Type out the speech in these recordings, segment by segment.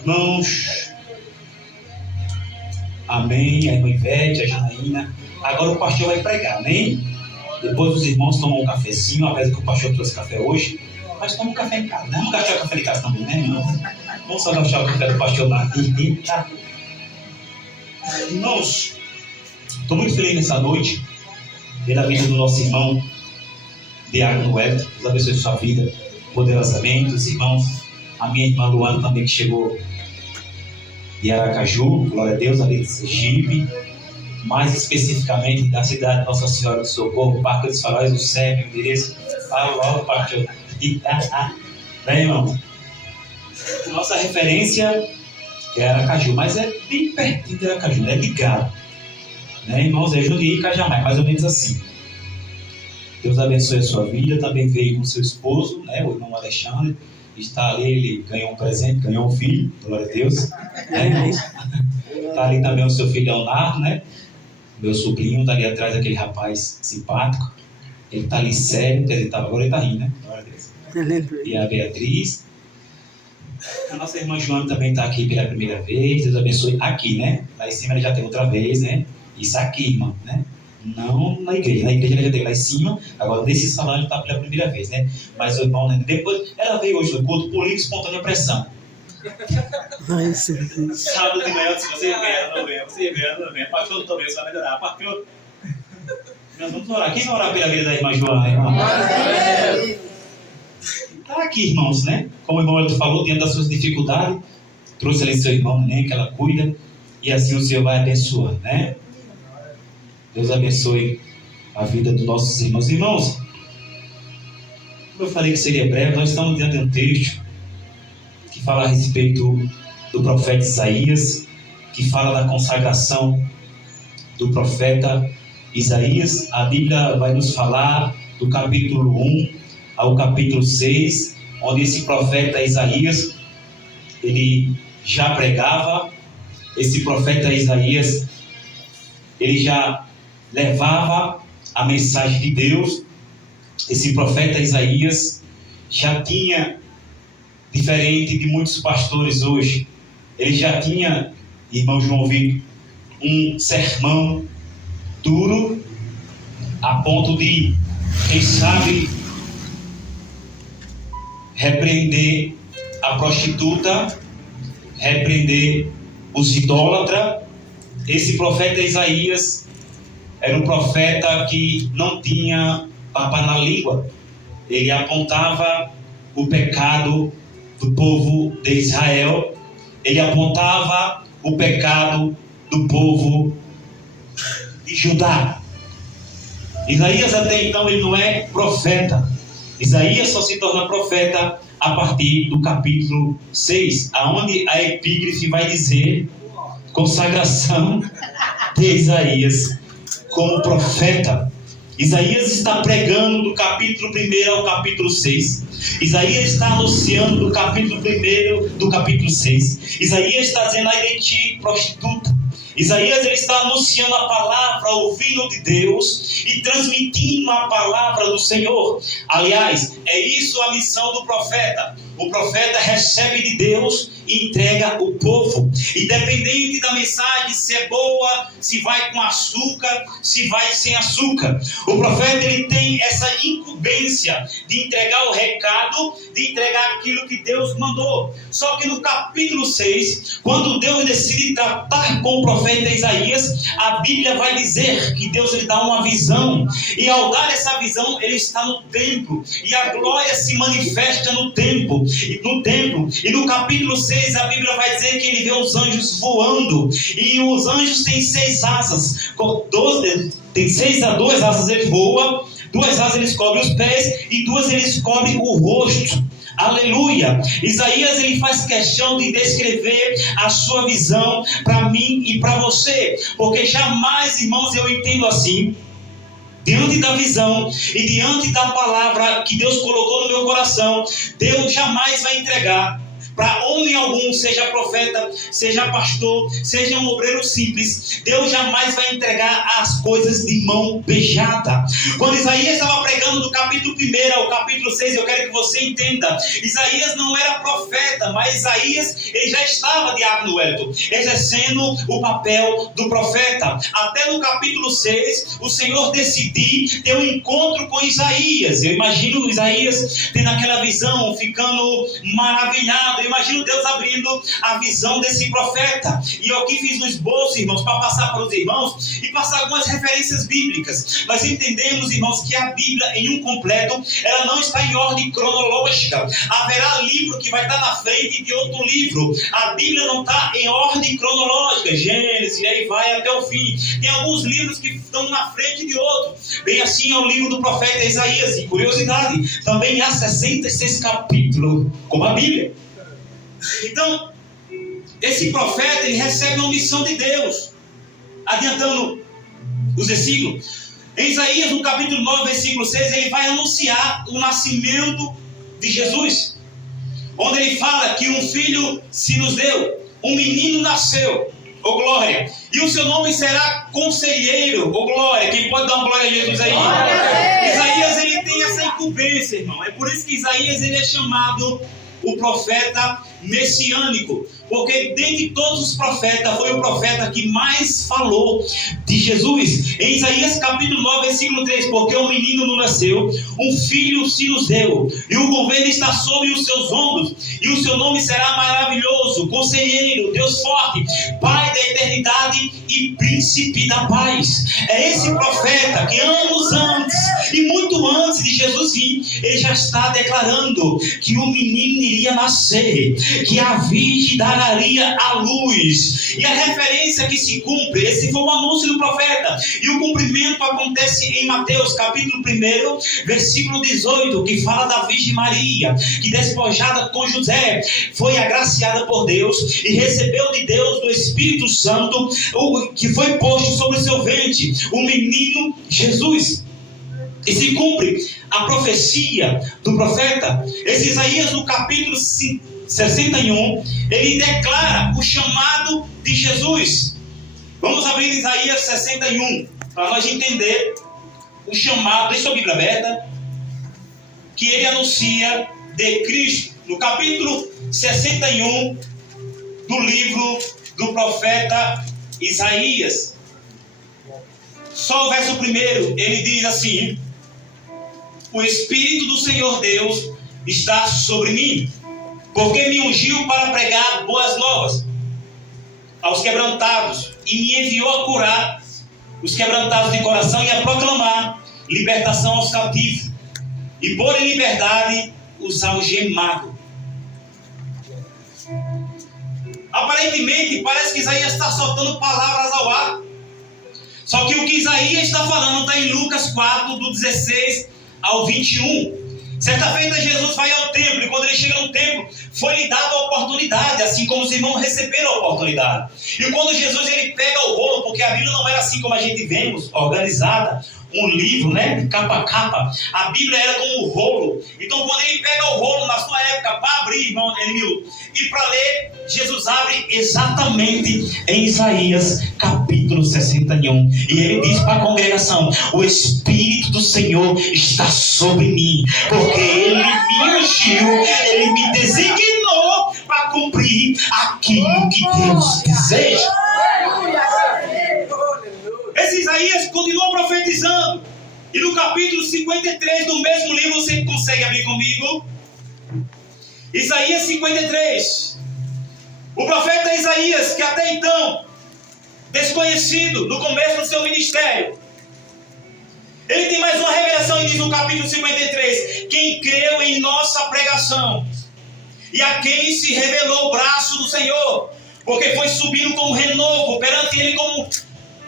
Irmãos, amém, a irmã Ivete, a Janaína. Agora o pastor vai pregar, amém? Depois os irmãos tomam um cafezinho, apesar que o pastor trouxe café hoje. Mas toma um café em casa, né? Vamos gastar o café de casa também, né, irmãos? Vamos só gastar o café do pastor lá. Irmãos, estou muito feliz nessa noite pela vida do nosso irmão Diácono Wellington. Deus abençoe sua vida poderosamente. Os irmãos, a minha irmã Luana também, que chegou de Aracaju, glória a Deus, ali de Sergipe, mais especificamente da cidade de Nossa Senhora do Socorro, Parque dos Faróis do Sérgio, endereço. Fala logo, pastor. Bem, irmão, nossa referência é Aracaju, mas é bem pertinho de Aracaju, é ligado, né, irmãos? É Jundiaí e Cajamar, mais ou menos assim. Deus abençoe a sua vida. Também veio com seu esposo, né, o irmão Alexandre. Está ali, ele ganhou um presente, ganhou um filho, glória a Deus, né, irmãos? Está ali também o seu filho Leonardo, né? Meu sobrinho está ali atrás, aquele rapaz simpático. Ele está ali sério, agora ele está rindo, né? Glória a Deus. E a Beatriz. A nossa irmã Joana também está aqui pela primeira vez. Deus abençoe. Aqui, né? Lá em cima ela já tem outra vez, né? Isso aqui, irmão, né? Não na igreja. Na igreja ela já tem lá em cima. Agora nesse salão ela está pela primeira vez, né? Mas o irmão, né? Depois ela veio hoje no culto por livre espontânea pressão. Sábado de manhã, se você vê, não vê. Você vê, não vê. Pastor, não tô vendo, você vai melhorar. Pastor. Nós vamos orar. Quem vai orar pela vida da irmã Joana, irmão? Está aqui, irmãos, né? Como o irmão Elton falou, diante das suas dificuldades, trouxe ali seu irmão, né? Que ela cuida, e assim o Senhor vai abençoar, né? Deus abençoe a vida dos nossos irmãos. Irmãos, como eu falei que seria breve, nós estamos diante de um texto que fala a respeito do profeta Isaías, que fala da consagração do profeta Isaías. A Bíblia vai nos falar do capítulo 1 ao capítulo 6, onde esse profeta Isaías, ele já pregava. Esse profeta Isaías, ele já levava a mensagem de Deus. Esse profeta Isaías já tinha, diferente de muitos pastores hoje, ele já tinha, irmão João Vitor, um sermão duro, a ponto de, quem sabe, repreender a prostituta, repreender os idólatras. Esse profeta Isaías era um profeta que não tinha papa na língua. Ele apontava o pecado do povo de Israel, ele apontava o pecado do povo de Judá. Isaías até então ele não é profeta. Isaías só se torna profeta a partir do capítulo 6, aonde a epígrafe vai dizer consagração de Isaías como profeta. Isaías está pregando do capítulo 1 ao capítulo 6. Isaías está anunciando do capítulo 1 do capítulo 6. Isaías está dizendo: ai de ti, prostituta. Isaías ele está anunciando a palavra, ouvindo de Deus e transmitindo a palavra do Senhor. Aliás, é isso a missão do profeta. O profeta recebe de Deus e entrega o povo. Independente da mensagem, se é boa, se vai com açúcar, se vai sem açúcar. O profeta ele tem essa incumbência de entregar o recado, de entregar aquilo que Deus mandou. Só que no capítulo 6, quando Deus decide tratar com o profeta Isaías, a Bíblia vai dizer que Deus lhe dá uma visão. E ao dar essa visão, ele está no templo. E a glória se manifesta no templo. E no capítulo 6 a Bíblia vai dizer que ele vê os anjos voando, e os anjos têm 6 asas, tem 6 a 2 asas ele voa, 2 asas eles cobrem os pés e 2 eles cobrem o rosto. Aleluia! Isaías ele faz questão de descrever a sua visão para mim e para você, porque jamais, irmãos, eu entendo assim, diante da visão e diante da palavra que Deus colocou no meu coração, Deus jamais vai entregar para homem algum, seja profeta, seja pastor, seja um obreiro simples, Deus jamais vai entregar as coisas de mão beijada. Quando Isaías estava pregando do capítulo 1 ao capítulo 6, eu quero que você entenda, Isaías não era profeta, mas Isaías ele já estava, diácono Wellington, exercendo o papel do profeta. Até no capítulo 6, o Senhor decidiu ter um encontro com Isaías. Eu imagino Isaías tendo aquela visão, ficando maravilhado. Eu imagino Deus abrindo a visão desse profeta. E eu aqui fiz um esboço, irmãos, para passar para os irmãos e passar algumas referências bíblicas. Nós entendemos, irmãos, que a Bíblia em um completo, ela não está em ordem cronológica. Haverá livro que vai estar na frente de outro livro. A Bíblia não está em ordem cronológica, Gênesis, e aí vai até o fim. Tem alguns livros que estão na frente de outros. Bem assim é o livro do profeta Isaías. E curiosidade, também há 66 capítulos, como a Bíblia. Então, esse profeta, ele recebe uma missão de Deus. Adiantando os versículos, em Isaías, no capítulo 9, versículo 6, ele vai anunciar o nascimento de Jesus, onde ele fala que um filho se nos deu, um menino nasceu, ô glória, e o seu nome será Conselheiro, ô glória. Quem pode dar uma glória a Jesus aí? Isaías, ele tem essa incumbência, irmão. É por isso que Isaías, ele é chamado o profeta messiânico, porque dentre todos os profetas foi o profeta que mais falou de Jesus. Em Isaías capítulo 9, versículo 3, porque um menino nos nasceu, um filho se nos deu, e o governo está sobre os seus ombros, e o seu nome será maravilhoso, Conselheiro, Deus forte, Pai da eternidade e Príncipe da paz. É esse profeta que anos antes, e muito antes de Jesus vir, ele já está declarando que o menino iria nascer, que a virgem daria a luz. E a referência que se cumpre, esse foi o anúncio do profeta, e o cumprimento acontece em Mateus capítulo 1, versículo 18, que fala da Virgem Maria, que despojada com José, foi agraciada por Deus e recebeu de Deus do Espírito Santo, que foi posto sobre o seu ventre, o menino Jesus. E se cumpre a profecia do profeta. Esse Isaías, no capítulo 61, ele declara o chamado de Jesus. Vamos abrir Isaías 61, para nós entender o chamado, deixa a Bíblia aberta, que ele anuncia de Cristo. No capítulo 61 do livro do profeta Isaías. Só o verso 1, ele diz assim: o Espírito do Senhor Deus está sobre mim, porque me ungiu para pregar boas novas aos quebrantados, e me enviou a curar os quebrantados de coração e a proclamar libertação aos cativos, e pôr em liberdade os algemados. Aparentemente, parece que Isaías está soltando palavras ao ar. Só que o que Isaías está falando está em Lucas 4, do 16 ao 21. Certa feita Jesus vai ao templo, e quando ele chega no templo, foi-lhe dada a oportunidade, assim como os irmãos receberam a oportunidade. E quando Jesus ele pega o rolo, porque a Bíblia não era assim como a gente vemos, organizada, um livro, né, capa a capa. A Bíblia era como um rolo. Então quando ele pega o rolo na sua época para abrir, irmão Emil, e para ler, Jesus abre exatamente em Isaías capítulo 61. E ele diz para a congregação: o Espírito do Senhor está sobre mim, porque ele me ungiu, ele me designou para cumprir aquilo que Deus deseja. Esse Isaías continua profetizando. E no capítulo 53 do mesmo livro, você consegue abrir comigo? Isaías 53. O profeta Isaías, que até então, desconhecido no começo do seu ministério, ele tem mais uma revelação e diz no capítulo 53: quem creu em nossa pregação, e a quem se revelou o braço do Senhor, porque foi subindo com renovo perante ele como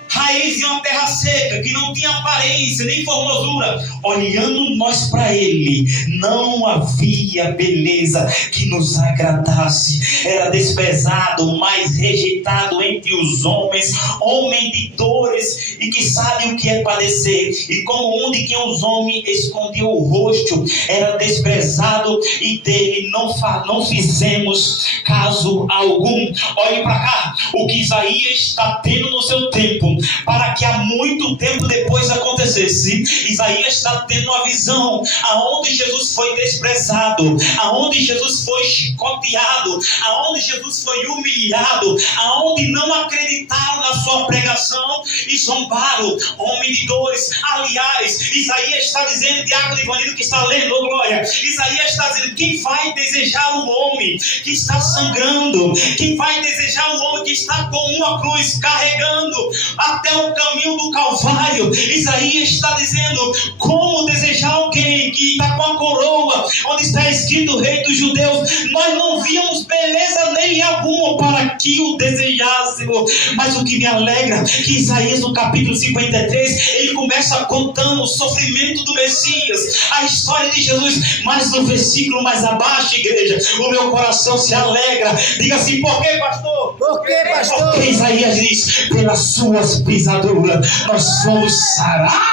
raiz de uma terra seca, que não tinha aparência nem formosura. Olhando nós para ele, não havia beleza que nos agradasse. Era desprezado, mais rejeitado entre os homens, homem de dores e que sabe o que é padecer. E como um de quem os homens escondiam o rosto, era desprezado e dele não fizemos caso algum. Olhe para cá, o que Isaías está tendo no seu tempo, para que há muito tempo depois acontecesse. Isaías está tendo uma visão aonde Jesus foi desprezado, aonde Jesus foi chicoteado, aonde Jesus foi humilhado, aonde não acreditaram na sua pregação e zombaram. Homem de dores. Aliás, Isaías está dizendo, diácono Ivanildo que está lendo, oh glória, Isaías está dizendo: quem vai desejar o homem que está sangrando? Quem vai desejar o homem que está com uma cruz carregando até o caminho do Calvário? Isaías está dizendo: como desejar alguém que está com a coroa onde está escrito Rei dos Judeus? Nós não víamos beleza nem alguma para que o desejássemos. Mas o que me alegra, que Isaías no capítulo 53, ele começa contando o sofrimento do Messias, a história de Jesus. Mas no versículo mais abaixo, igreja, o meu coração se alegra. Diga assim: por que, pastor? Por que, pastor? Porque Isaías diz: pelas suas pisaduras nós fomos sarados.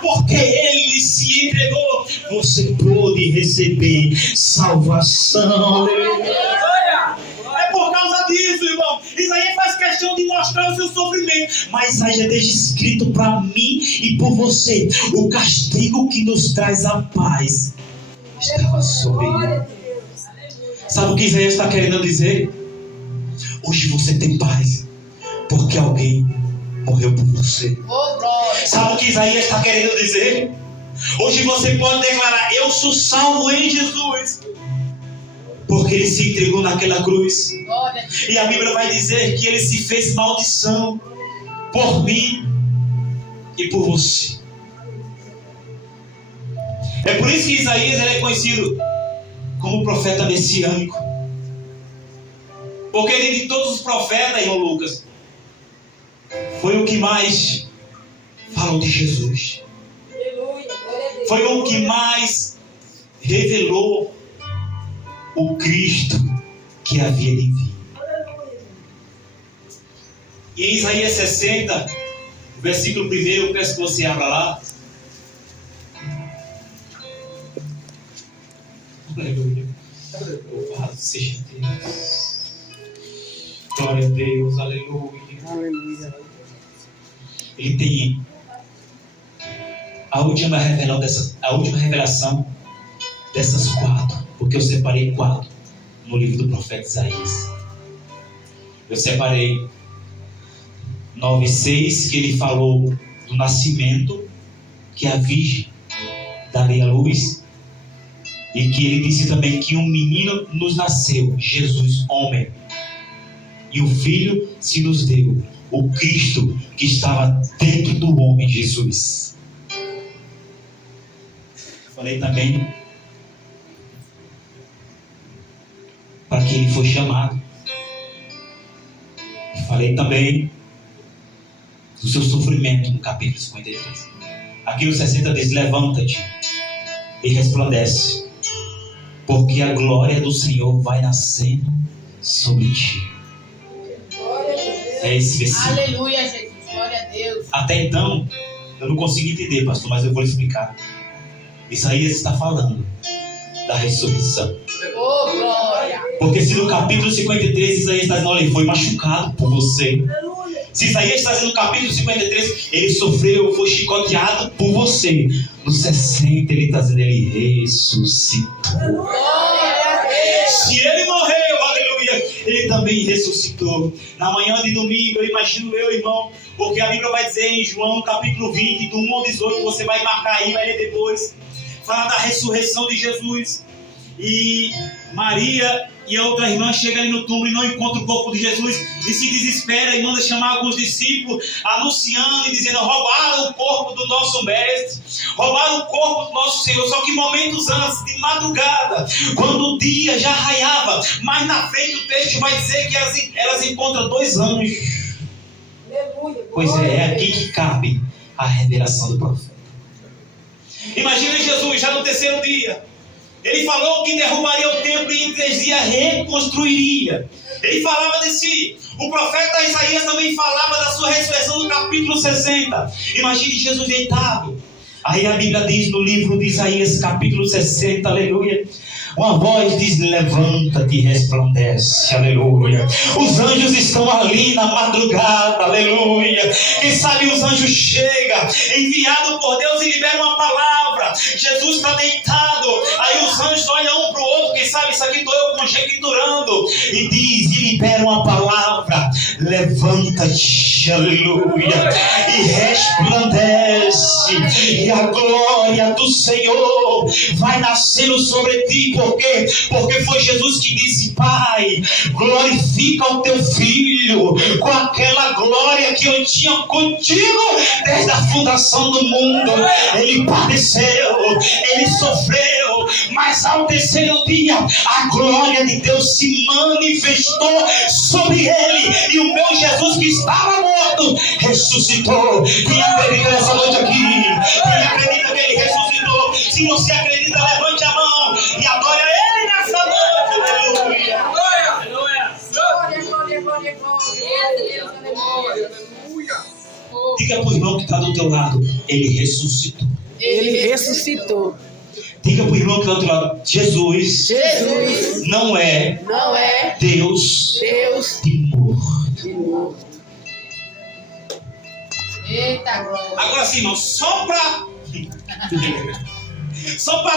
Porque ele se entregou, você pôde receber salvação. É por causa disso, irmão. Isaías faz questão de mostrar o seu sofrimento. Mas Isaías deixa escrito para mim e por você: o castigo que nos traz a paz estava sobre ele. Sabe o que Isaías está querendo dizer? Hoje você tem paz porque alguém morreu por você. Sabe o que Isaías está querendo dizer? Hoje você pode declarar: eu sou salvo em Jesus, porque ele se entregou naquela cruz. E a Bíblia vai dizer que ele se fez maldição por mim e por você. É por isso que Isaías ele é conhecido como profeta messiânico, porque dentre todos os profetas, irmão Lucas, foi o que mais falou de Jesus. Foi o que mais revelou o Cristo que havia de vir. E em Isaías 60, versículo 1, eu peço que você abra lá. Aleluia. Louvado seja Deus. Glória a Deus, aleluia. Ele tem a última revelação dessas 4, porque eu separei 4 no livro do profeta Isaías. Eu separei 9:6, que ele falou do nascimento, que a virgem daria a luz, e que ele disse também que um menino nos nasceu, Jesus, homem, e o filho se nos deu, o Cristo que estava dentro do homem Jesus. Falei também para que ele foi chamado. Falei também do seu sofrimento no capítulo 53. Aqui no 60 diz: levanta-te e resplandece, porque a glória do Senhor vai nascendo sobre ti. É esse versículo. Aleluia, Jesus. Glória a Deus. Até então, eu não consigo entender, pastor, mas eu vou explicar. Isaías está falando da ressurreição. Oh, glória. Porque se no capítulo 53 Isaías está dizendo: olha, ele foi machucado por você. Se Isaías está dizendo no capítulo 53, ele sofreu, foi chicoteado por você. No 60 ele está dizendo: ele ressuscitou. Se ele morreu, aleluia, ele também ressuscitou. Na manhã de domingo, eu imagino irmão, porque a Bíblia vai dizer em João capítulo 20, do 1 ao 18, você vai marcar aí, vai ler depois, fala da ressurreição de Jesus. E Maria e a outra irmã chegam ali no túmulo e não encontram o corpo de Jesus e se desespera e manda chamar alguns discípulos, anunciando e dizendo: roubaram o corpo do nosso mestre, roubaram o corpo do nosso Senhor. Só que momentos antes, de madrugada, quando o dia já raiava, mais na frente o texto vai dizer que elas encontram 2 anjos. Pois é aqui que cabe a revelação do profeta. Imagina Jesus já no 3º dia. Ele falou que derrubaria o templo e em 3 dias reconstruiria. Ele falava de si. O profeta Isaías também falava da sua ressurreição no capítulo 60. Imagine Jesus deitado. Aí a Bíblia diz no livro de Isaías, capítulo 60, aleluia. Uma voz diz: levanta-te e resplandece, aleluia. Os anjos estão ali na madrugada, aleluia. Quem sabe os anjos chegam, enviado por Deus, e liberam uma palavra. Jesus está deitado, aí os anjos olham um para o outro. Quem sabe isso aqui estou eu conjecturando. E diz, e liberam uma palavra: levanta-te, aleluia, e resplandece, e a glória do Senhor vai nascendo sobre ti. Por quê? Porque foi Jesus que disse: Pai, glorifica o teu filho com aquela glória que eu tinha contigo desde a fundação do mundo. Ele padeceu, ele sofreu, mas ao 3º dia a glória de Deus se manifestou sobre ele, e o meu Jesus que estava morto ressuscitou. Quem acredita nessa noite aqui? Quem acredita que ele ressuscitou? Se você acredita, levante a mão e adore a ele nessa noite. Aleluia. Diga para o irmão que está do teu lado: ele ressuscitou. Ele ressuscitou. Diga para o irmão que está do teu lado: Jesus não é Deus de morto. Eita glória. Agora sim, irmão, só para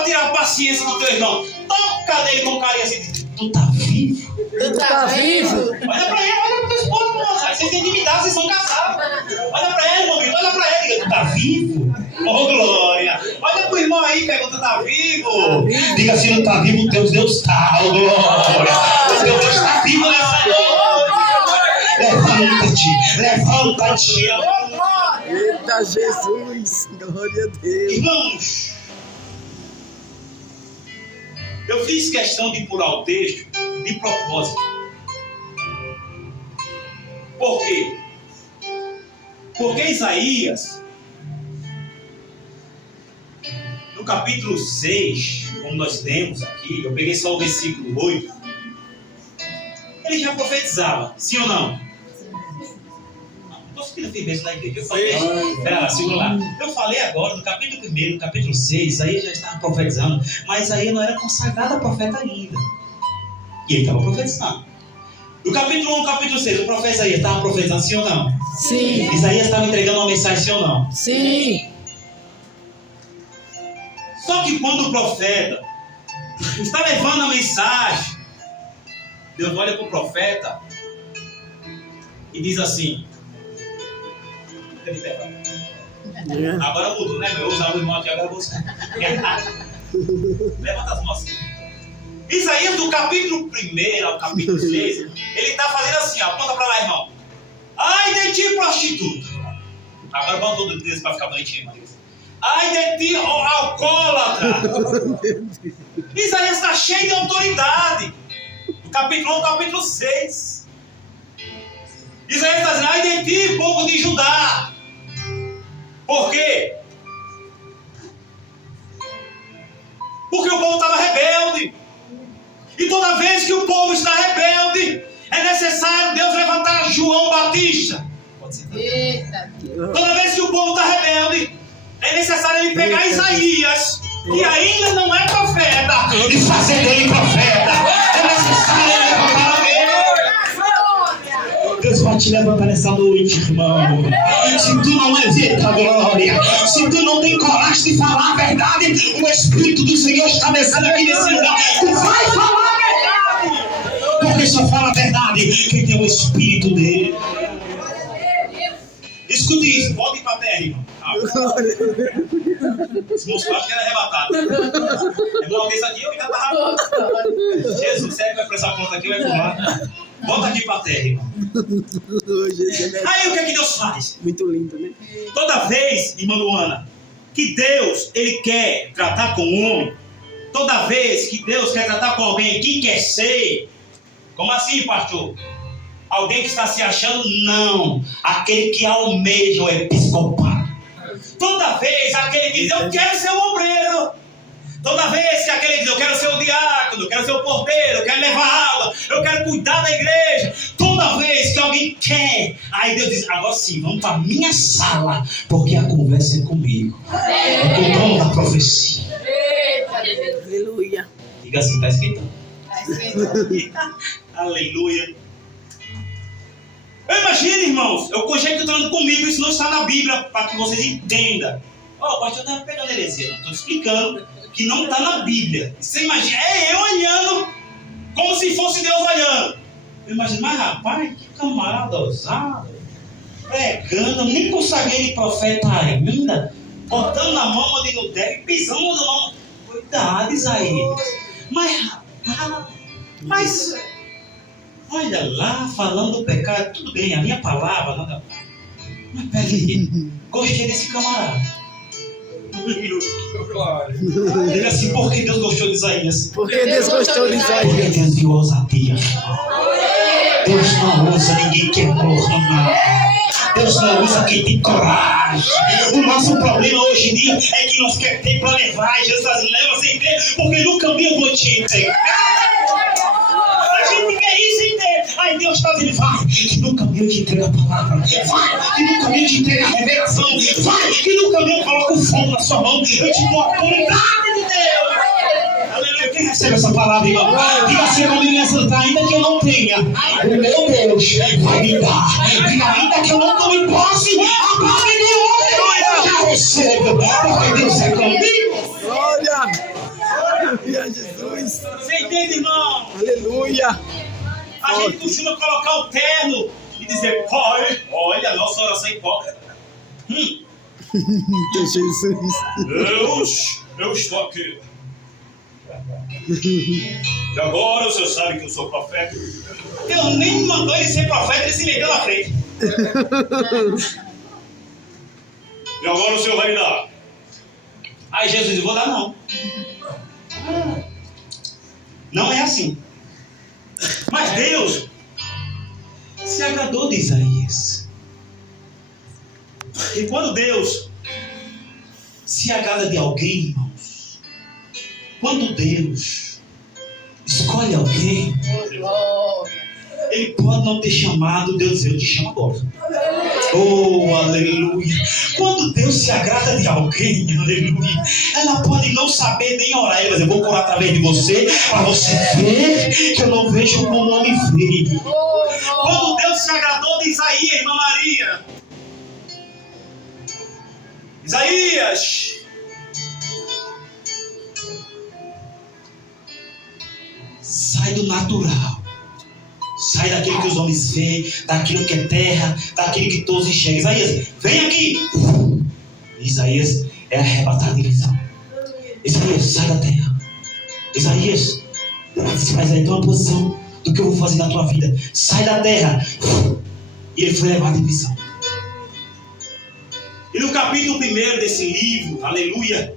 tirar a paciência do teu irmão, toca nele com carinho assim: tu tá vivo? Tu tá vivo? Olha para ele, olha para o teu esposo, moça. Vocês têm intimidade, vocês são casados. Olha para ele, meu amigo, olha para ele, diga: tu tá vivo? Oh, glória. Olha pro irmão aí, pergunta: tá vivo? Diga: se não tá vivo, o teu Deus tá. Oh, glória. O teu Deus tá vivo nessa noite. Levanta-te. Eita Jesus, glória a Deus. Irmãos, eu fiz questão de pular o texto de propósito. Por quê? Porque Isaías, no capítulo 6, como nós lemos aqui, eu peguei só o versículo 8, ele já profetizava, sim ou não? Estou sentindo firmeza na igreja. Eu falei, pera lá, segura lá. Eu falei agora, no capítulo 1, no capítulo 6, aí já estava profetizando, mas aí não era consagrado a profeta ainda. E ele estava profetizando. No capítulo 1, capítulo 6, o profeta Isaías estava profetizando, sim ou não? Sim. Isaías estava entregando uma mensagem, sim ou não? Sim. Só que quando o profeta está levando a mensagem, Deus olha para o profeta e diz assim: agora mudou, né? Eu usava o irmão aqui, agora você. Levanta as mãos assim. Isaías, do capítulo 1 ao capítulo 6, ele está fazendo assim, ó, aponta para lá, irmão. Ai de ti, prostituta. Agora bota todo dedo para ficar bonitinho, irmão. Ai de ti, alcoólatra. Isaías está cheio de autoridade. Do capítulo 1 ao capítulo 6. Isaías está dizendo: ai de ti, povo de Judá. Por quê? Porque o povo estava rebelde. E toda vez que o povo está rebelde, é necessário Deus levantar João Batista. Pode ser. Eita. Toda vez que o povo está rebelde, é necessário ele pegar Isaías, que ainda não é profeta, e fazer dele profeta. É necessário ele levantar a Deus vai te levantar nessa noite, irmão. Se tu não exerce a glória, se tu não tem coragem de falar a verdade, o Espírito do Senhor está descendo aqui nesse lugar. Tu vai falar a verdade, porque só fala a verdade quem tem o Espírito dele. Escute isso, volte para a terra, irmão. Esse músculo acho que era arrebatado. É bom ter isso aqui, eu já tava. Jesus, será que vai pra essa ponta aqui? Vai pular. Volta aqui pra terra, irmão. Aí o que é que Deus faz? Muito lindo, né? Toda vez, irmã Luana, que Deus ele quer tratar com o homem, toda vez que Deus quer tratar com alguém que quer ser, como assim, pastor? Alguém que está se achando? Não. Aquele que almeja o episcopado. Toda vez, aquele que diz, eu quero ser o obreiro. Toda vez que aquele que diz, eu quero ser o diácono, eu quero ser o porteiro, eu quero levar aula, eu quero cuidar da igreja. Toda vez que alguém quer, aí Deus diz, agora sim, vamos para a minha sala, porque a conversa é comigo. É com o dono da profecia. Aleluia. Diga assim, está escrito. Aleluia. Eu imagino, irmãos, eu cogito que estou falando comigo, isso não está na Bíblia, para que vocês entendam. O pastor está pegando heresia, não estou explicando que não está na Bíblia. Você imagina, é eu olhando como se fosse Deus olhando. Eu imagino, mas rapaz, que camarada ousado, pregando, nem consagrei de profeta ainda, botando na mão onde não deve, pisando na mão. Cuidado, Isaías. Mas olha lá, falando do pecado, tudo bem, a minha palavra, nada. Mas peraí, gostei desse camarada. Diga assim, por que Deus gostou de Isaías? Porque Deus gostou de Porque Isaías. Deus viu ousadia. Deus não usa ninguém que é morno, não. Deus não usa quem tem coragem. O nosso problema hoje em dia é que nós queremos ter para levar. Jesus leva sem ter, porque no caminho eu vou te entregar. A gente quer isso sem ter. Aí Deus está dizendo, vai, que no caminho eu te entrego a palavra. Vai, que no caminho eu te entrego a revelação. Vai, que no caminho eu coloco o fogo na sua mão. Eu te dou a autoridade de Deus. Aleluia. Quem recebe essa palavra, irmão? Diga assim, ainda que eu não tenha, o meu Deus vai me dar. Diga, ainda que eu não tome posse, a palavra de Deus eu já recebo. Porque Deus é comigo. Glória. Aleluia, Jesus. Você entende, irmão? Aleluia. A gente costuma colocar o terno e dizer, pai, olha a nossa oração hipócrita. Jesus. Deus, eu estou aqui. E agora o senhor sabe que eu sou profeta. Deus nem me mandou ele ser profeta, ele se meteu na frente. E agora o senhor vai me dar. Aí Jesus disse, vou dar não. Não é assim. Mas Deus se agradou de Isaías. E quando Deus se agrada de alguém, irmãos, quando Deus escolhe alguém, Ele pode não ter chamado, Deus diz, eu te chamo agora. Oh, aleluia. Quando Deus se agrada de alguém, aleluia, ela pode não saber nem orar, mas eu vou orar através de você, para você ver que eu não vejo como o homem vê. Quando Deus se agradou de Isaías, irmã Maria, Isaías, sai do natural. Sai daquilo que os homens veem, daquilo que é terra, daquilo que todos enxergam. Isaías, vem aqui. Isaías é arrebatado de visão. Isaías, sai da terra. Isaías, mas aí tem uma posição do que eu vou fazer na tua vida. Sai da terra. E ele foi levado em visão. E no capítulo 1 desse livro, aleluia,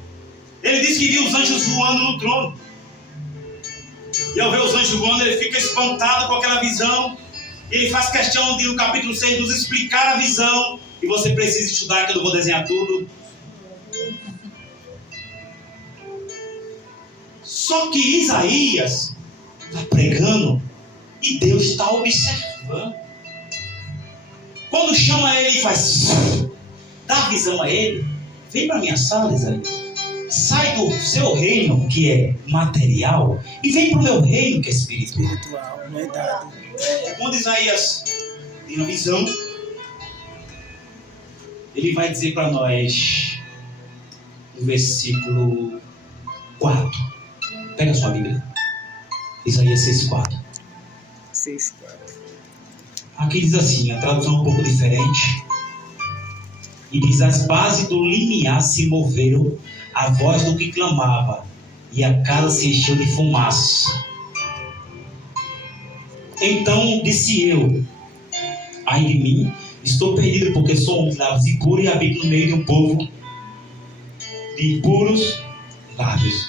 ele diz que viu os anjos voando no trono. E ao ver os anjos voando, ele fica espantado com aquela visão. Ele faz questão de, no capítulo 6, nos explicar a visão. E você precisa estudar, que eu não vou desenhar tudo. Só que Isaías está pregando e Deus está observando. Quando chama ele e faz, dá a visão a ele, vem para a minha sala, Isaías. Sai do seu reino, que é material, e vem para o meu reino, que é espiritual. Verdade. Quando Isaías tem a visão, ele vai dizer para nós, no versículo 4. Pega a sua Bíblia. Isaías 6,4. 6,4. Aqui diz assim, a tradução é um pouco diferente. E diz: as bases do limiar se moveram, a voz do que clamava, e a casa se encheu de fumaça. Então disse eu: ai de mim, estou perdido, porque sou um de lábios impuros e habito no meio de um povo de impuros lábios.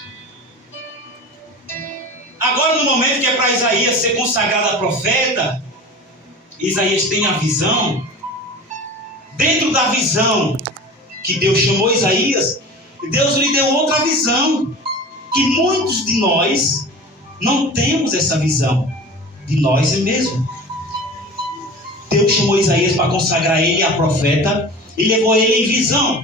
Agora, no momento que é para Isaías ser consagrado a profeta, Isaías tem a visão. Dentro da visão que Deus chamou Isaías, Deus lhe deu outra visão, que muitos de nós não temos essa visão de nós mesmos. Deus chamou Isaías para consagrar ele a profeta e levou ele em visão.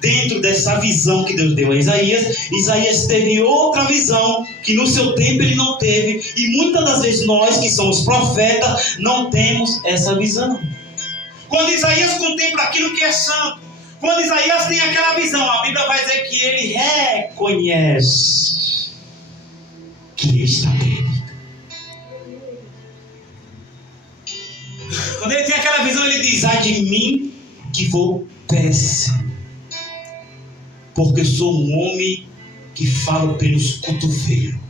Dentro dessa visão que Deus deu a Isaías, Isaías teve outra visão que no seu tempo ele não teve, e muitas das vezes nós que somos profetas não temos essa visão. Quando Isaías contempla aquilo que é santo, quando Isaías tem aquela visão, a Bíblia vai dizer que ele reconhece que ele está perdido. Quando ele tem aquela visão, ele diz: ai de mim que vou perecer, porque sou um homem que fala pelos cotovelos.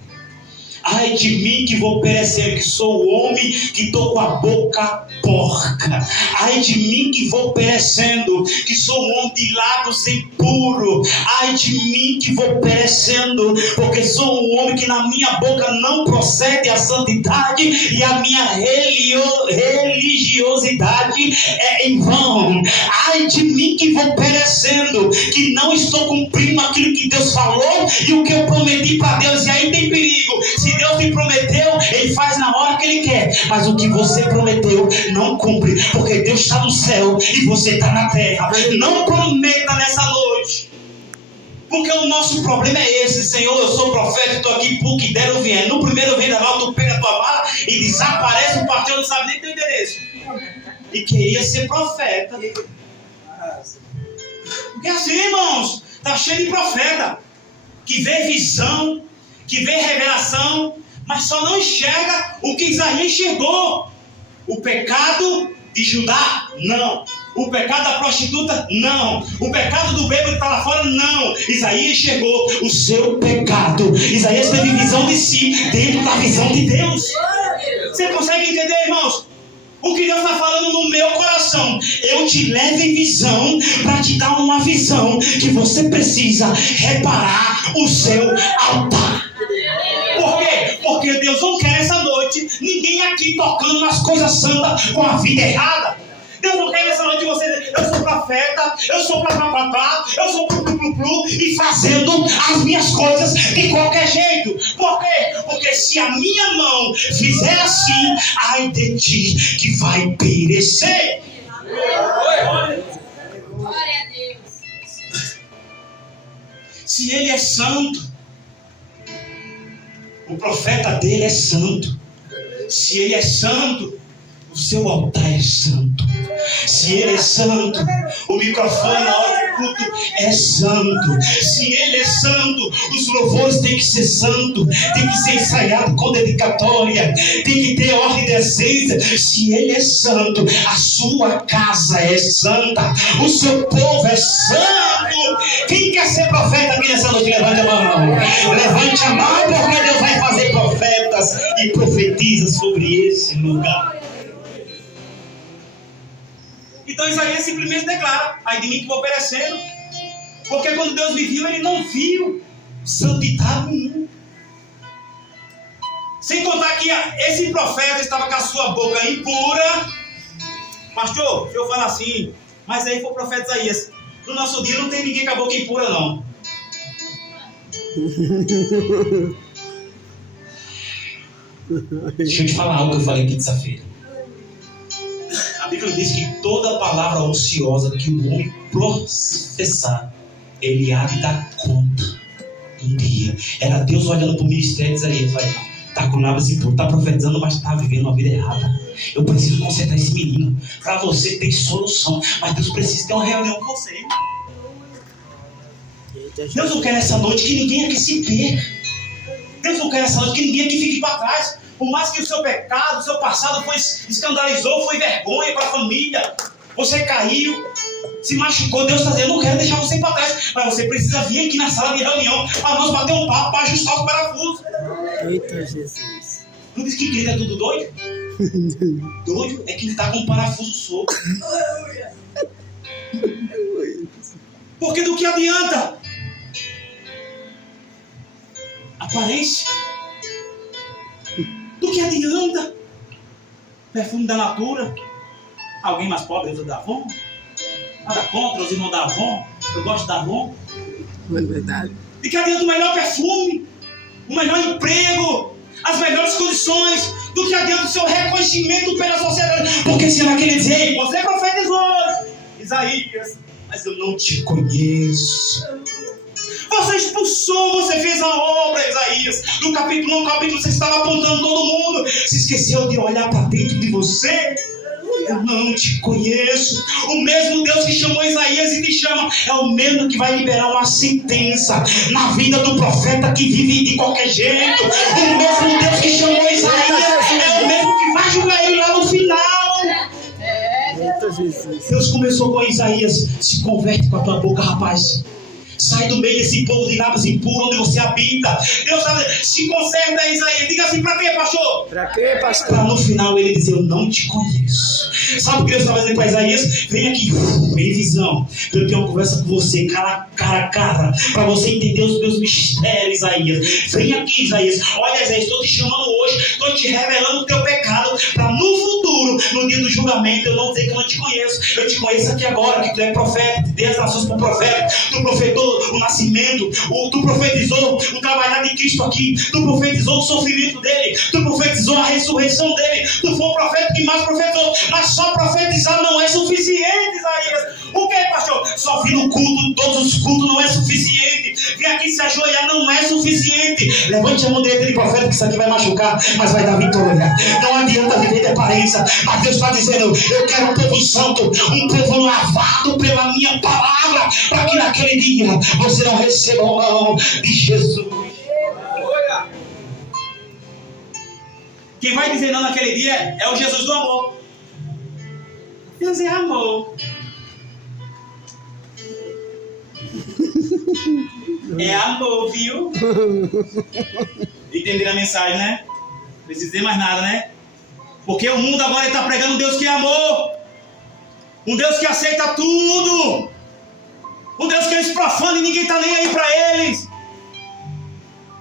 Ai de mim que vou perecer, que sou o homem que estou com a boca porca. Ai de mim que vou perecendo, que sou um homem de lábios impuros. Ai de mim que vou perecendo, porque sou um homem que na minha boca não procede a santidade, e a minha religiosidade é em vão. Ai de mim que vou perecendo, que não estou cumprindo aquilo que Deus falou e o que eu prometi para Deus. E aí tem perigo. Se Deus te prometeu, Ele faz na hora que Ele quer, mas o que você prometeu não cumpre, porque Deus está no céu e você está na terra. Não prometa nessa noite, porque o nosso problema é esse: Senhor, eu sou profeta, estou aqui por que der ou vier. No primeiro vendaval tu pega a tua mala e desaparece, o pastor não sabe nem teu endereço, e queria ser profeta. Porque assim, irmãos, está cheio de profeta que vê visão, que vê revelação, mas só não enxerga o que Isaías enxergou. O pecado de Judá, não. O pecado da prostituta, não. O pecado do bêbado que está lá fora, não. Isaías enxergou o seu pecado. Isaías teve visão de si dentro da visão de Deus. Você consegue entender, irmãos? O que Deus está falando no meu coração: eu te levo em visão para te dar uma visão que você precisa reparar o seu altar. Por quê? Porque Deus não quer essa noite ninguém aqui tocando nas coisas santas com a vida errada. Deus não quer nessa noite você dizer: eu sou profeta, eu sou plá, eu sou plu, e fazendo as minhas coisas de qualquer jeito. Por quê? Porque se a minha mão fizer assim, ai de ti que vai perecer. Glória a Deus. Se ele é santo, o profeta dele é santo. Se ele é santo, o seu altar é santo. Se ele é santo, o microfone na hora do culto é santo. Se ele é santo, os louvores têm que ser santo, tem que ser ensaiado com dedicatória, tem que ter ordem de essência. Se ele é santo, a sua casa é santa, o seu povo é santo. Quem quer ser profeta aqui nessa noite? Levante a mão. Levante a mão, porque Deus vai fazer profetas e profetiza sobre esse lugar. Então Isaías simplesmente declara: ai de mim que vou perecendo. Porque quando Deus me viu, Ele não viu santidade nenhuma. Sem contar que esse profeta estava com a sua boca impura. Pastor, se eu falar assim, mas aí foi o profeta Isaías. No nosso dia não tem ninguém com a boca impura, não. Deixa eu te falar algo que eu falei aqui terça-feira. A Bíblia diz que toda palavra ociosa que o homem professar, ele há de dar conta um dia. Era Deus olhando para o ministério de Isaías: está com lábios impuros, está profetizando, mas está vivendo uma vida errada. Eu preciso consertar esse menino. Para você tem solução, mas Deus precisa ter uma reunião com você. Deus não quer nessa noite que ninguém aqui se perca. Deus não quer nessa noite que ninguém aqui fique para trás. Por mais que o seu pecado, o seu passado escandalizou, foi vergonha para a família. Você caiu, se machucou, Deus está dizendo, eu não quero deixar você para trás, mas você precisa vir aqui na sala de reunião para nós bater um papo, para ajustar os parafusos. Eita Jesus. Não diz que igreja é tudo doido? Doido é que ele está com um parafuso solto. Porque do que adianta? Aparência. Do que adianta? Perfume da Natura. Alguém mais pobre usa da Avon? Nada contra os irmãos da Avon. Eu gosto da Avon. Não é verdade? De que adianta o melhor perfume, o melhor emprego, as melhores condições, do que adianta o seu reconhecimento pela sociedade. Porque se naquele dia, você profetizou, Isaías, mas eu não te conheço. Você expulsou, você fez a obra, Isaías. No capítulo 1, capítulo você estava apontando todo mundo. Se esqueceu de olhar para dentro de você. Eu não te conheço. O mesmo Deus que chamou Isaías e te chama é o mesmo que vai liberar uma sentença na vida do profeta que vive de qualquer jeito. O mesmo Deus que chamou Isaías é o mesmo que vai julgar ele lá no final. Eita Jesus. Deus começou com Isaías. Se converte com a tua boca, rapaz. Sai do meio desse povo de lábios impuros onde você habita. Deus está dizendo, se conserta, Isaías. Diga assim, para quê, pastor? Para quê, pastor? Para no final ele dizer, eu não te conheço. Sabe o que Deus estava dizendo para Isaías? Vem aqui, em visão. Eu tenho uma conversa com você, cara a cara, para você entender os meus mistérios, Isaías. Vem aqui, Isaías. Olha, Isaías, estou te chamando hoje, estou te revelando o teu pecado, para no futuro, no dia do julgamento, eu não dizer que eu não te conheço. Eu te conheço aqui agora, que tu é profeta, te dei as nações como profeta, tu profetou o nascimento, tu profetizou o trabalhar de Cristo aqui, tu profetizou o sofrimento dele, tu profetizou a ressurreição dele, tu foi o profeta que mais profetizou, mas só profetizar não é suficiente, Isaías. O que, pastor? Só vir no culto, todos os cultos não é suficiente. Vir aqui se ajoelhar não é suficiente. Levante a mão direita de profeta, que isso aqui vai machucar, mas vai dar vitória. Não adianta viver de aparência, mas Deus está dizendo, eu quero um povo santo, um povo lavado pela minha palavra, para que naquele dia você não receba o não de Jesus. Quem vai dizer não naquele dia é o Jesus do amor. Deus é amor. É amor, viu? Entenderam a mensagem, né? Não precisa dizer mais nada, né? Porque o mundo agora está pregando um Deus que é amor. Um Deus que aceita tudo. Um Deus que eles profanam e ninguém está nem aí para eles.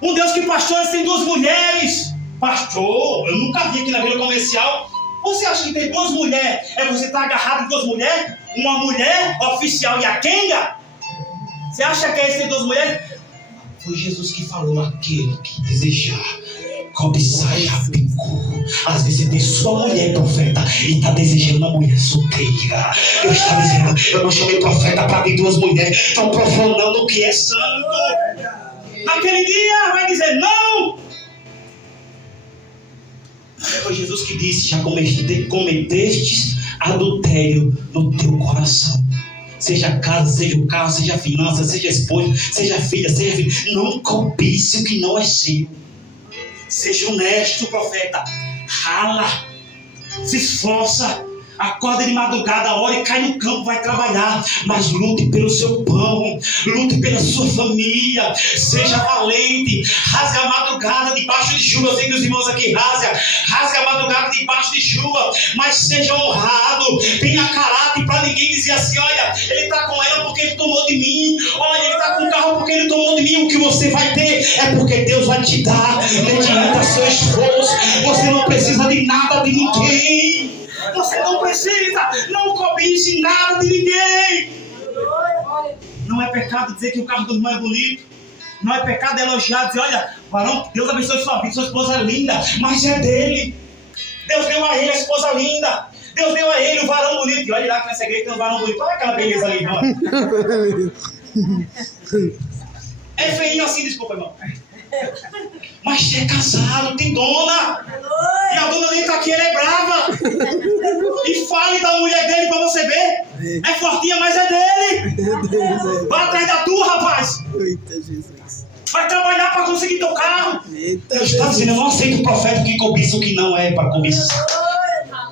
Um Deus que pastores têm 2 mulheres. Pastor, eu nunca vi aqui na vida comercial. Você acha que ter 2 mulheres é você estar agarrado em 2 mulheres? Uma mulher oficial e a quenga? Você acha que é esse ter 2 mulheres? Foi Jesus que falou, aquele que desejar cobiçar e apicu. Às vezes você tem sua mulher profeta e está desejando uma mulher solteira. Deus está dizendo, eu não chamei profeta para ter 2 mulheres. Estão profanando o que é santo. Naquele dia vai dizer não. Foi Jesus que disse, já cometestes adultério no teu coração. Seja casa, seja o carro, seja finança, seja esposa, seja filha, seja filho. Não cobice o que não é seu. Seja honesto, profeta. Rala. Se esforça. Acorda de madrugada, ora e cai no campo, vai trabalhar. Mas lute pelo seu pão. Lute pela sua família. Seja valente. Rasga a madrugada debaixo de chuva. Eu sei que os irmãos aqui rasga a madrugada debaixo de chuva. Mas seja honrado. Tenha caráter para ninguém dizer assim, olha, ele está com ela porque ele tomou de mim. Olha, ele está com o carro porque ele tomou de mim. O que você vai ter é porque Deus vai te dar mediante seu esforço. Você não precisa de nada de ninguém. Você não precisa, não cobice nada de ninguém. Não é pecado dizer que o carro do irmão é bonito. Não é pecado elogiar, dizer, olha, varão, Deus abençoe sua vida, sua esposa é linda, mas é dele. Deus deu a ele a esposa linda. Deus deu a ele o varão bonito. E olha lá que nessa igreja tem um varão bonito. Olha aquela beleza ali, irmão. É feinho assim, desculpa, irmão. Mas você é casado, tem dona. E a dona nem tá aqui, ela é brava. E fale da mulher dele pra você ver. É fortinha, mas é dele. Vai atrás da tua, rapaz. Eita Jesus. Vai trabalhar pra conseguir teu carro. Eita Deus está dizendo, eu não aceito o profeta que cobiça o que não é para cobiçar.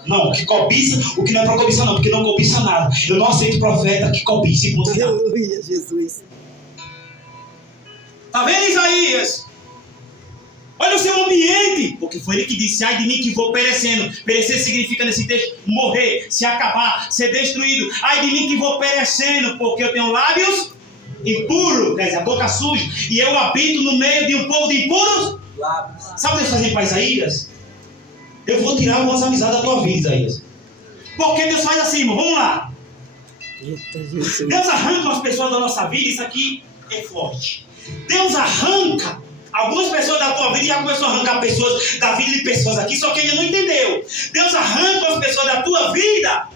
Não, que cobiça, o que não é para cobiçar não, porque não cobiça nada. Eu não aceito profeta que cobiça e ponto final. Aleluia, Jesus. Está vendo, Isaías? Olha o seu ambiente, porque foi ele que disse: ai de mim que vou perecendo. Perecer significa nesse texto morrer, se acabar, ser destruído. Ai de mim que vou perecendo, porque eu tenho lábios impuros, quer dizer, a boca suja, e eu habito no meio de um povo de impuros lábios. Sabe o que Deus faz para Isaías? Eu vou tirar algumas amizades da tua vida, Isaías. Porque Deus faz assim, irmão, vamos lá. Eita, Jesus. Deus arranca as pessoas da nossa vida, isso aqui é forte. Deus arranca algumas pessoas da tua vida, e já começou a arrancar pessoas da vida de pessoas aqui, só que ainda não entendeu. Deus arranca as pessoas da tua vida.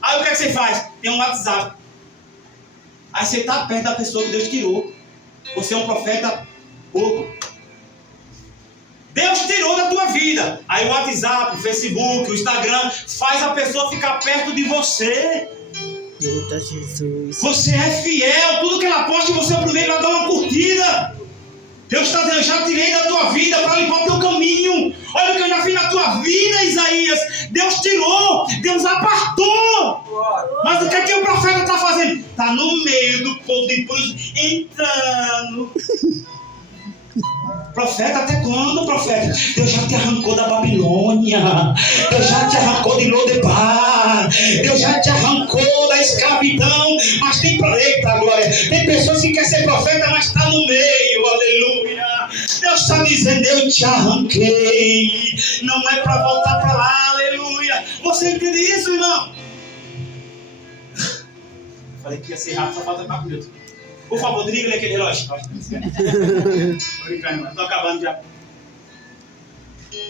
Aí o que é que você faz? Tem um WhatsApp. Aí você está perto da pessoa que Deus tirou. Você é um profeta pouco. Deus tirou da tua vida. Aí o WhatsApp, o Facebook, o Instagram faz a pessoa ficar perto de você. Eita, Jesus. Você é fiel. Tudo que ela posta, você é o primeiro a dar uma curtida. Deus está dizendo: eu já tirei da tua vida para limpar o teu caminho. Olha o que eu já fiz na tua vida, Isaías. Deus tirou, Deus apartou. Mas o que é que o profeta está fazendo? Está no meio do povo de impuros, entrando. Profeta, até quando, profeta? Deus já te arrancou da Babilônia. Deus já te arrancou de Lodebar. Deus já te arrancou da escravidão. Mas tem eita, glória. Tem pessoas que querem ser profeta, mas está no meio. Aleluia. Deus está dizendo: eu te arranquei. Não é para voltar para lá. Aleluia. Você entende isso, irmão? Falei que ia ser rápido, só falta 4 minutos. Por favor, liga-lhe aquele relógio. Estou brincando, irmão. Estou acabando já.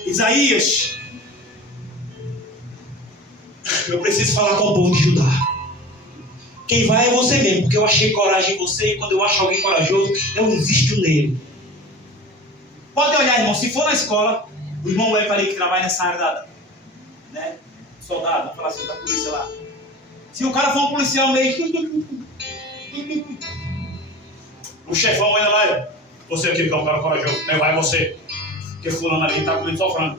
Isaías. Eu preciso falar com o povo de Judá. Quem vai é você mesmo, porque eu achei coragem em você, e quando eu acho alguém corajoso, eu invisto nele. Pode olhar, irmão, se for na escola, o irmão vai para ele que trabalha nessa área da, né, soldado, vamos falar assim, da polícia lá. Se o cara for um policial meio... O chefão vai lá, você aqui que é um cara corajoso, vai você, porque fulano ali está comendo só frango.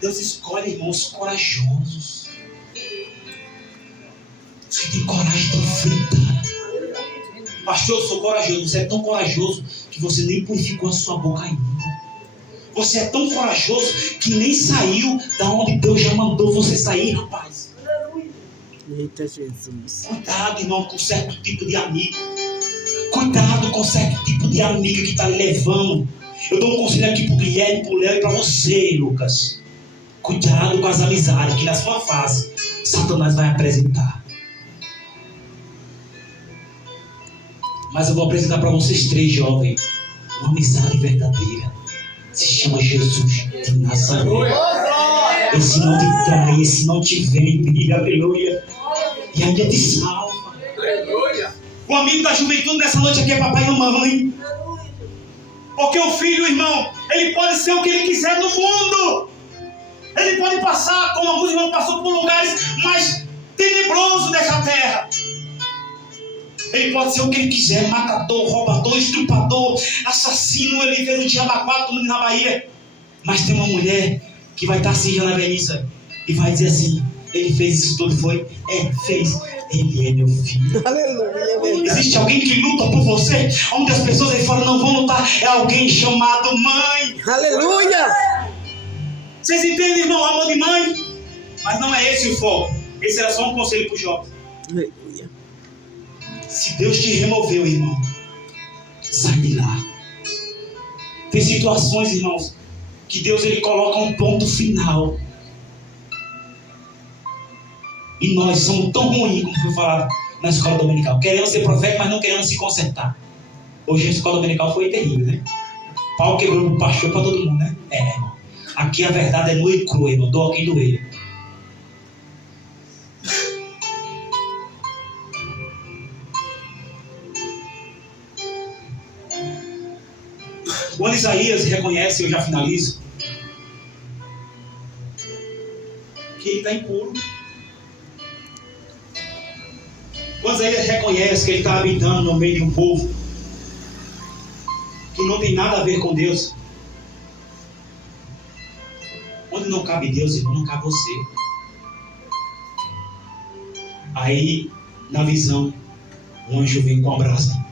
Deus escolhe irmãos corajosos, os que têm coragem de enfrentar. Pastor, eu sou corajoso. Você é tão corajoso que você nem purificou a sua boca ainda. Você é tão corajoso que nem saiu da onde Deus já mandou você sair, rapaz. Eita, Jesus. Cuidado, irmão, com certo tipo de amigo. Cuidado com certo tipo de amiga que está lhe levando. Eu dou um conselho aqui para o Guilherme, para o Léo e para você, Lucas. Cuidado com as amizades que na sua fase Satanás vai apresentar. Mas eu vou apresentar para vocês 3 jovens uma amizade verdadeira. Se chama Jesus de Nazaré. Esse não te trai, esse não te vende, aleluia. E ainda te salva. O amigo da juventude dessa noite aqui é papai e mamãe. Porque o filho, irmão, ele pode ser o que ele quiser no mundo. Ele pode passar, como alguns irmãos passou por lugares mais tenebrosos dessa terra. Ele pode ser o que ele quiser: matador, roubador, estrupador, assassino. Ele fez um diabo 4 na Bahia. Mas tem uma mulher que vai estar assim já na velhice e vai dizer assim: ele fez isso tudo, foi? Fez. Ele é meu filho. Aleluia. Existe alguém que luta por você, onde as pessoas aí fora não vão lutar. É alguém chamado mãe. Aleluia. Vocês entendem, irmão, amor de mãe? Mas não é esse o foco. Esse era só um conselho para os jovens. Aleluia. Se Deus te removeu, irmão, sai de lá. Tem situações, irmãos, que Deus ele coloca um ponto final. E nós somos tão ruins, como foi falado na escola dominical. Queremos ser profeta, mas não queremos se consertar. Hoje a escola dominical foi terrível, né? Pau quebrou no pastor para todo mundo, né? Irmão. Aqui a verdade é nua e crua, irmão. Doa quem doer. Quando Isaías reconhece, eu já finalizo, que ele está impuro. Quando Isaías reconhece que ele está habitando no meio de um povo que não tem nada a ver com Deus, Onde não cabe Deus, irmão, não cabe você. Aí, na visão, um anjo vem com a brasa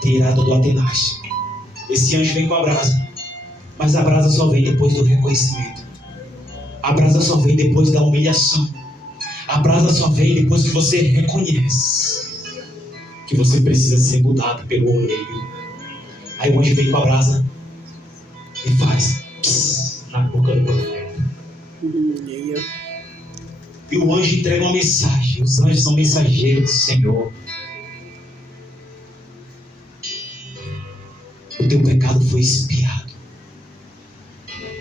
tirada do Atenaz. Esse anjo vem com a brasa, mas a brasa só vem depois do reconhecimento. A brasa só vem depois da humilhação. A brasa só vem depois que você reconhece que você precisa ser mudado pelo oleiro. Aí o anjo vem com a brasa e faz pss, na boca do profeta. E o anjo entrega uma mensagem. Os anjos são mensageiros do Senhor. O teu pecado foi expiado.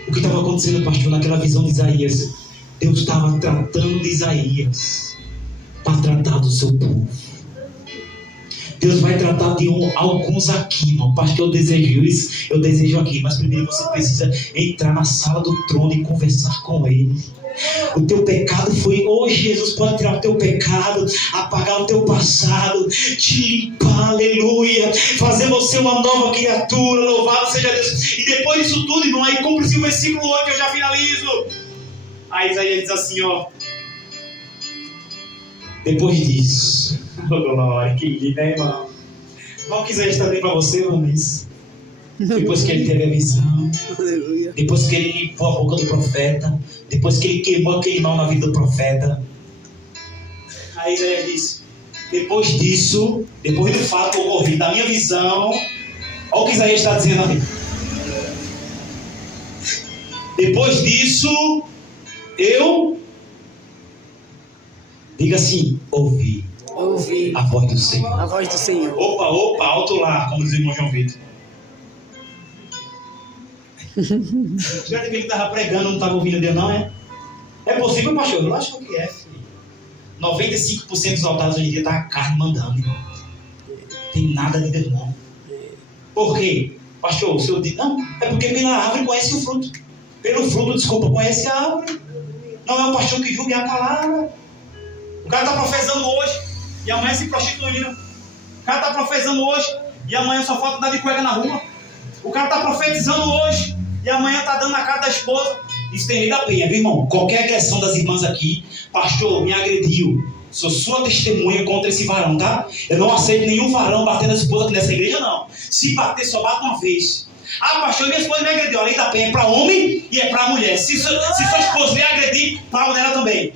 O que estava acontecendo, pastor, naquela visão de Isaías? Deus estava tratando de Isaías para tratar do seu povo. Deus vai tratar de alguns aqui, irmão. Pastor, eu desejo isso, eu desejo aqui. Mas primeiro você precisa entrar na sala do trono e conversar com Ele. O teu pecado foi... Hoje Jesus pode tirar o teu pecado, apagar o teu passado, te limpar, aleluia, fazer você uma nova criatura. Louvado seja Deus. E depois disso tudo, irmão, aí cumpre-se o versículo 8, eu já finalizo. Aí Isaías diz assim, ó: depois disso, glória, que lindo, né, irmão? Não que Isaías está bem para você, irmão, isso. Depois que ele teve a visão, depois que ele limpou a boca do profeta, depois que ele queimou aquele mal na vida do profeta, aí Isaías disse: depois disso, depois do fato ocorrido, da minha visão, olha o que Isaías está dizendo ali. Depois disso, eu, diga assim, ouvi a voz do Senhor. A voz do Senhor. Opa, alto lá, como diz o irmão João Vitor. Já que ele estava pregando, não estava ouvindo Deus, não é? É possível, pastor? Eu acho que é, filho. 95% dos altares hoje em dia está a carne mandando, irmão. Não tem nada de Deus, não. Por quê? Pastor, o senhor diz, não, é porque pela árvore conhece o fruto. Pelo fruto, desculpa, conhece a árvore. Não é o pastor que julga a palavra. O cara está profetizando hoje e amanhã se prostituindo. O cara está profetizando hoje e amanhã só falta dar de cueca na rua. O cara está profetizando hoje e amanhã está dando na cara da esposa. Isso tem lei da penha, viu, irmão? Qualquer agressão das irmãs aqui, pastor, me agrediu, sou sua testemunha contra esse varão, tá? Eu não aceito nenhum varão batendo a esposa aqui nessa igreja, não. Se bater, só bate uma vez. Ah, pastor, minha esposa me agrediu. A lei da penha é para homem e é para mulher. Se sua esposa me agredir, pau nela também.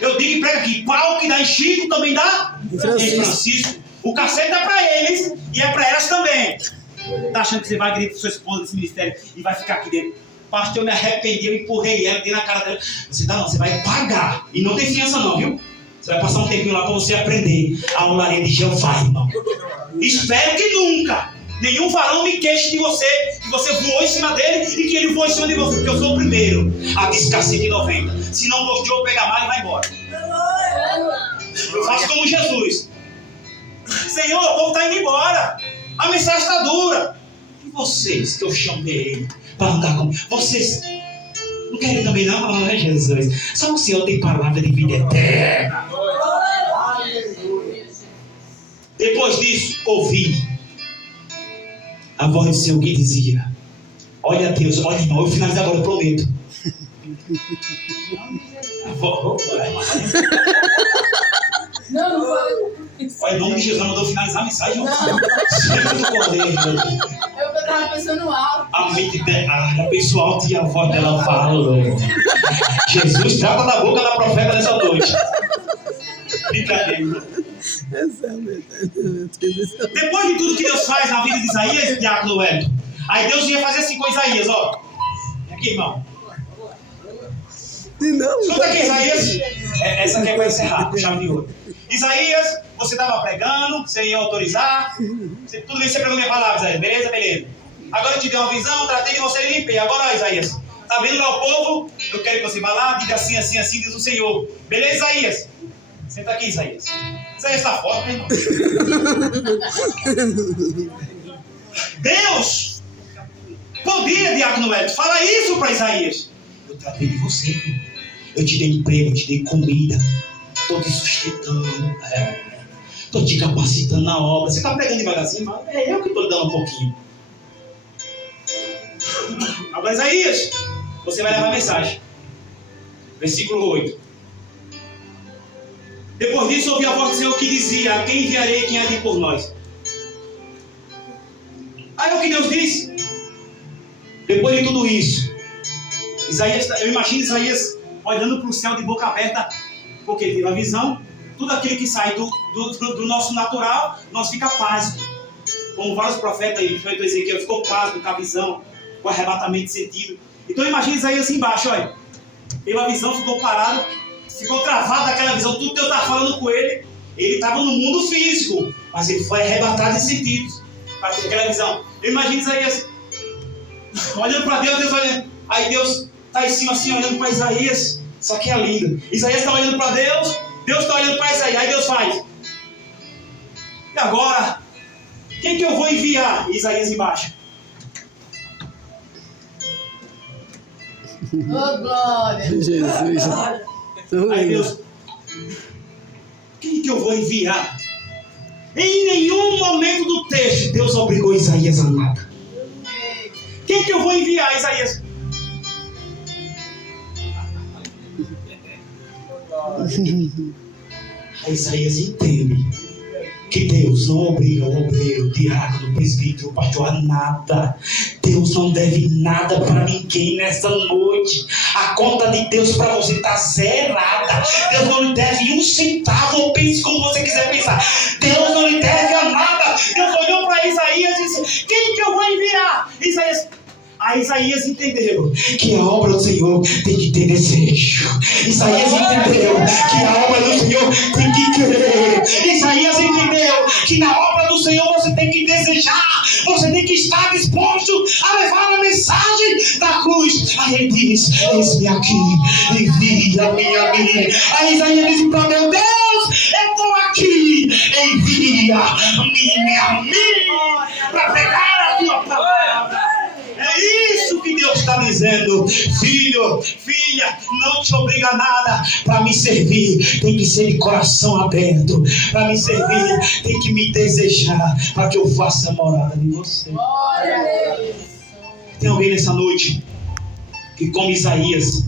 Eu digo e prego aqui: pau que dá em Chico também dá em Francisco. O cacete é para eles e é para elas também. Tá achando que você vai agredir sua esposa nesse ministério e vai ficar aqui dentro? Pastor, eu me arrependi, eu empurrei ela, dei na cara dela. Você vai pagar. E não tem fiança não, viu? Você vai passar um tempinho lá para você aprender a olaria de Jeová, irmão. Espero que nunca nenhum varão me queixe de você, que você voou em cima dele e que ele voou em cima de você, porque eu sou o primeiro a discar 190. Se não gostou, pega mais e vai embora. Eu faço como Jesus. Senhor, o povo está indo embora. A mensagem está dura. E vocês que eu chamei para andar com... Vocês não querem também não, é Jesus? Só o Senhor tem palavra de vida eterna. Depois disso, ouvi a voz do Senhor que dizia: olha a Deus, olha irmão, eu finalizo agora, eu prometo. Não foi. Olha, em nome de Jesus, mandou finalizar a mensagem. Não. Sempre do poder, Eu estava pensando alto. a mente dela, a pessoa alta e a voz dela fala. Jesus trata da boca da profeta nessa noite. Brincadeira. Depois de tudo que Deus faz na vida de Isaías, diácono Wellington, aí Deus ia fazer assim com Isaías, ó. Aqui, irmão. Escuta aqui, Isaías. Essa aqui é para encerrar, com chave de ouro. Isaías, você estava pregando, sem eu autorizar. Tudo bem, você pregou minha palavra, Isaías. Beleza, beleza. Agora eu te dei uma visão, tratei de você e limpei. Agora, Isaías, tá vendo lá o povo? Eu quero que você vá lá, diga assim, assim, assim, diz o Senhor. Beleza, Isaías? Senta aqui, Isaías. Isaías está forte, né, irmão? Deus podia, diácono Wellington, fala isso para Isaías. Eu tratei de você, filho. Eu te dei emprego, eu te dei comida. Estou te sustentando. Estou te capacitando na obra. Você está pregando devagarzinho, mas é eu que estou dando um pouquinho. Agora, Isaías, você vai levar a mensagem. Versículo 8. Depois disso ouvi a voz do Senhor que dizia: a quem enviarei, quem há de ir por nós? Aí o que Deus disse? Depois de tudo isso, Isaías, eu imagino Isaías olhando para o céu de boca aberta, porque ele teve a visão. Tudo aquilo que sai do nosso natural, nós fica pasmo. Como vários profetas aí, o profeta Ezequiel ficou pasmo com a visão, com o arrebatamento de sentido. Então imagina Isaías assim embaixo, olha. Teve a visão, ficou parado, ficou travado daquela visão, tudo que Deus estava falando com ele. Ele estava no mundo físico, mas ele foi arrebatado de sentidos para ter aquela visão. Eu imagino Isaías olhando para Deus, Deus olhando. Aí Deus está em cima assim, olhando para Isaías. Isso aqui é lindo. Isaías está olhando para Deus, Deus está olhando para Isaías. Aí Deus faz: e agora? Quem que eu vou enviar? Isaías embaixo. Oh, glória. Jesus. Aí Deus: quem que eu vou enviar? Em nenhum momento do texto Deus obrigou Isaías a nada. Quem que eu vou enviar, Isaías? Aí Isaías entende que Deus não obriga o obreiro, o diácono, o presbítero, o pastor a nada. Deus não deve nada para ninguém nessa noite. A conta de Deus para você está zerada. Deus não lhe deve um centavo, ou pense como você quiser pensar. Deus não lhe deve a nada. Deus olhou para Isaías e disse: quem que eu vou enviar? Isaías entendeu que a obra do Senhor tem que ter desejo. Isaías entendeu que a obra do Senhor tem que querer. Isaías entendeu que na obra do Senhor você tem que desejar. Você tem que estar disposto a levar a mensagem da cruz. Aí ele diz: eis-me aqui, envia-me a mim. Aí Isaías disse para meu Deus: eu estou aqui, envia-me a mim para pregar a tua palavra. É isso que Deus está dizendo. Filho, filha, não te obriga a nada. Para me servir, tem que ser de coração aberto. Para me servir, tem que me desejar, para que eu faça a morada de você. Glória a Deus. Tem alguém nessa noite que, como Isaías,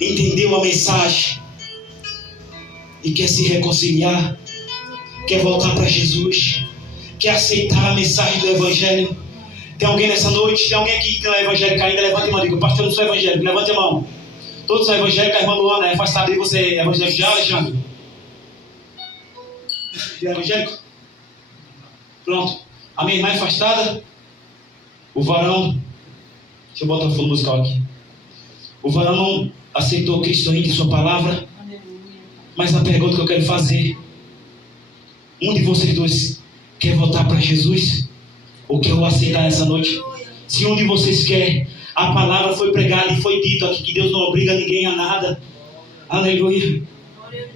entendeu a mensagem e quer se reconciliar, quer voltar para Jesus, quer aceitar a mensagem do Evangelho? Tem alguém nessa noite? Tem alguém aqui que não é evangélico ainda? Levante a mão. Diga: pastor, eu não sou evangélico. Levante a mão. Todos são evangélicos. A irmã Luana é afastada. E você é evangélico já, Alexandre? É evangélico? Pronto. A minha irmã é afastada. O varão... Deixa eu botar o fundo musical aqui. O varão não aceitou Cristo ainda em sua palavra. Mas a pergunta que eu quero fazer: um de vocês dois quer voltar para Jesus? Ou quer o aceitar essa noite? Se um de vocês quer, a palavra foi pregada e foi dito aqui que Deus não obriga ninguém a nada. Aleluia.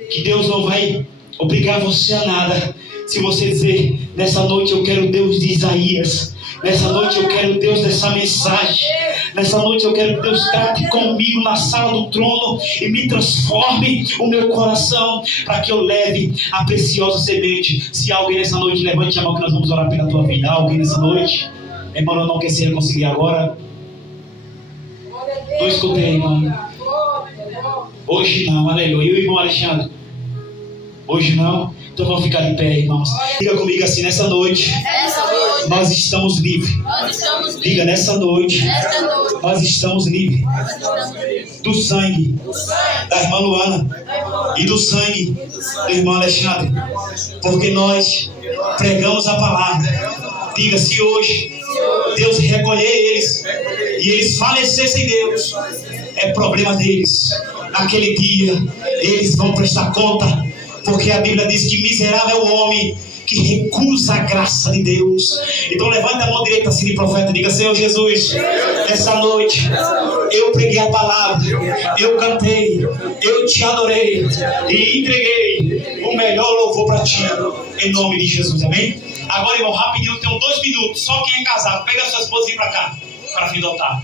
Que Deus não vai obrigar você a nada. Se você dizer: nessa noite eu quero o Deus de Isaías, nessa noite eu quero o Deus dessa mensagem, nessa noite eu quero que Deus trate comigo na sala do trono e me transforme o meu coração, para que eu leve a preciosa semente. Se há alguém nessa noite, levante a mão que nós vamos orar pela tua vida. Há alguém nessa noite? Irmão, não quer se reconciliar agora? Não escutei, irmão. Hoje não, aleluia. E o irmão Alexandre? Hoje não? Então vamos ficar de pé, irmãos. Diga comigo assim: nessa noite, nós estamos livres. Diga: nessa noite, nós estamos livres do sangue da irmã Luana e do sangue do irmão Alexandre, porque nós pregamos a palavra. Diga: se hoje Deus recolher eles e eles falecessem, Deus, é problema deles. Naquele dia eles vão prestar conta, porque a Bíblia diz que miserável é o homem que recusa a graça de Deus. Então levanta a mão direita assim de profeta e diga: Senhor Jesus, essa noite eu preguei a palavra, eu cantei, eu te adorei e entreguei o melhor louvor para ti, em nome de Jesus, amém? Agora, irmão, rapidinho, eu tenho 2 minutos. Só quem é casado, pega a sua esposa e vem para cá, para fim do altar.